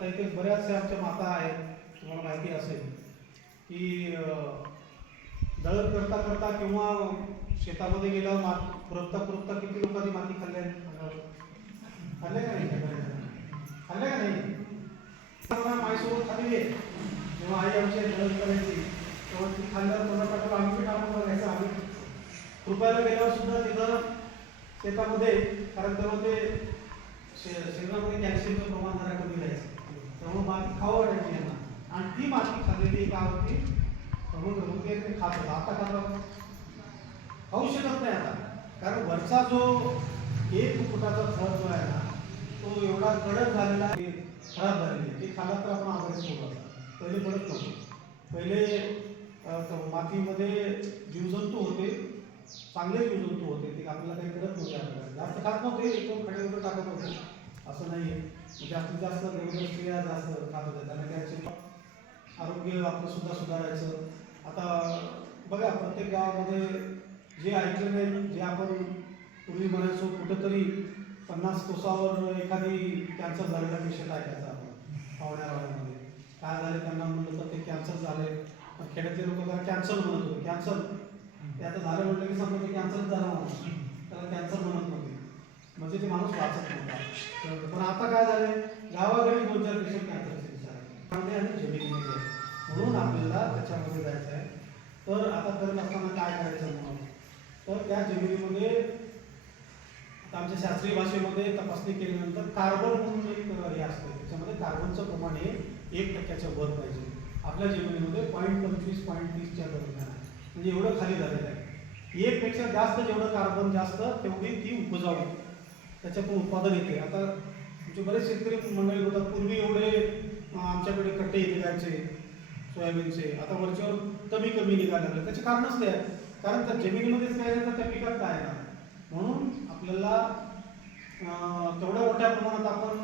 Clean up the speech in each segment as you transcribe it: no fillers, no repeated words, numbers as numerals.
आता इथे बऱ्याचशा आमच्या माता आहेत, तुम्हाला माहिती असेल की दळण करता करता किंवा शेतामध्ये गेल्यावर खुरपता खुरपता किती लोकांनी माती खाल्ल्या खाल्ले का नाही खाल्ले का नाही माईसोबत खाल्ली आहे. जेव्हा आई आमची दळण करायची तेव्हा ती खाल्ल्यावर तोंडात आम्ही टाकून बघायचं. आम्ही कृपयाला गेल्यावर सुद्धा तिथं शेतामध्ये, कारण तेव्हा ते शरीरामध्ये कॅल्शियमचं प्रमाण जरा कमी राहायचं, त्यामुळे माती खावं वाटायची यांना. आणि ती माती खाल्लेली काय होती ते खात होता. आता खात खाऊ शकत नाही आता, कारण वरचा जो 1 फुटाचा थर जो आहे ना तो एवढा कडक झालेला आहे, खराब झालेली आहे. ते खाला तर आपण आजारी सोडतो. पहिले पडत नव्हतो. पहिले मातीमध्ये जीवजंतू होते, चांगले जीवजंतू होते, ते आपल्याला काही करत नव्हते. आपल्याला जास्त खात नव्हते, एकदम खडे वगैरे टाकत होते असं नाही आहे. जास्तीत जास्त रेग्युलर स्त्रिया जास्त खात होत्या, त्यांना त्याचे आरोग्य आपलं सुद्धा सुधारायचं. आता बघा प्रत्येक गावामध्ये जे ऐकलं नाही, जे आपण पूर्वी म्हणायचो कुठंतरी 50 कोसावर एखादी कॅन्सर झालेला पेशंट ऐकायचा आपण पाहुण्यारावळ्यामध्ये. काय झाले त्यांना म्हणलं तर ते कॅन्सर झाले. खेड्यातले लोक त्याला कॅन्सर म्हणत होते. कॅन्सर ते आता झालं म्हटलं की समजा ते कॅन्सर झाला माणूस, त्याला कॅन्सर म्हणत नव्हते, म्हणजे ते माणूस वाचत नव्हता. पण आता काय झालंय, गावाकडे 2-4 पेशंट कॅन्सरचे विचार आणि जमिनीमध्ये आहे. म्हणून आपल्याला त्याच्यामध्ये जायचं आहे. तर आता करत असताना काय करायचं म्हणून, तर त्या जमिनीमध्ये आता आमच्या शास्त्रीय भाषेमध्ये तपासणी केल्यानंतर कार्बन म्हणून एक हे असतं, त्याच्यामध्ये कार्बनचं प्रमाण हे 1% वर पाहिजे. आपल्या जमिनीमध्ये 0.25-0.30च्या दरम्यान आहे, म्हणजे एवढं खाली झालेलं आहे. 1 पेक्षा जास्त जेवढं कार्बन जास्त तेवढी ती उपजाऊ, त्याच्यातून उत्पादन येते. आता आमचे बरेच शेतकरी मंडळी होतात, पूर्वी एवढे आमच्याकडे कट्टे इथे जायचे सोयाबीनचे, आता वरच्यावर कमी कमी निघायला लागले. त्याचे कारणच ते आहे, कारण त्या जमिनीमध्येच काय तर त्या पिकात काय आहे ना. म्हणून आपल्याला तेवढ्या मोठ्या प्रमाणात आपण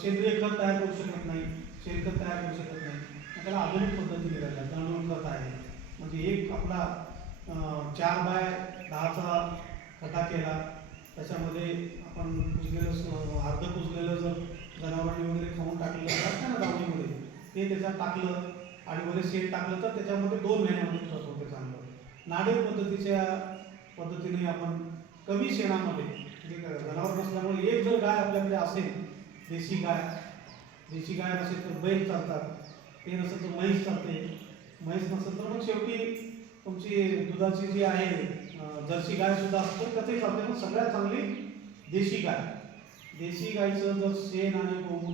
सेंद्रिय खत तयार करू शकत नाही, शेणखत तयार करू शकत नाही. त्याला आधुनिक पद्धती निघाल्या, तणखत आहे. म्हणजे एक आपला 4x10चा खड्डा केला, त्याच्यामध्ये आपण कुजलेलं अर्ध कुजलेलं जर जनावरांनी वगैरे खाऊन टाकलेलं असतं ना दावणीमध्ये, ते त्याच्यात टाकलं आणि मध्ये शेण टाकलं तर त्याच्यामध्ये 2 महिन्यामध्ये खत होते चांगलं. नाडीव पद्धतीने आपण कमी शेणामध्ये, म्हणजे जनावर नसल्यामुळे एक जर गाय आपल्याकडे असेल, देशी गाय नसेल तर बैल चालतात, ते नसेल तर म्हैस चालते, म्हैस नसेल तर मग शेवटी तुमची दुधाची जी आहे जर्सी गाय सुद्धा असते, त्याचंही चालते. पण सगळ्यात चांगली देशी गाय. देशी गायचं जर शेण आणि गोमूत्र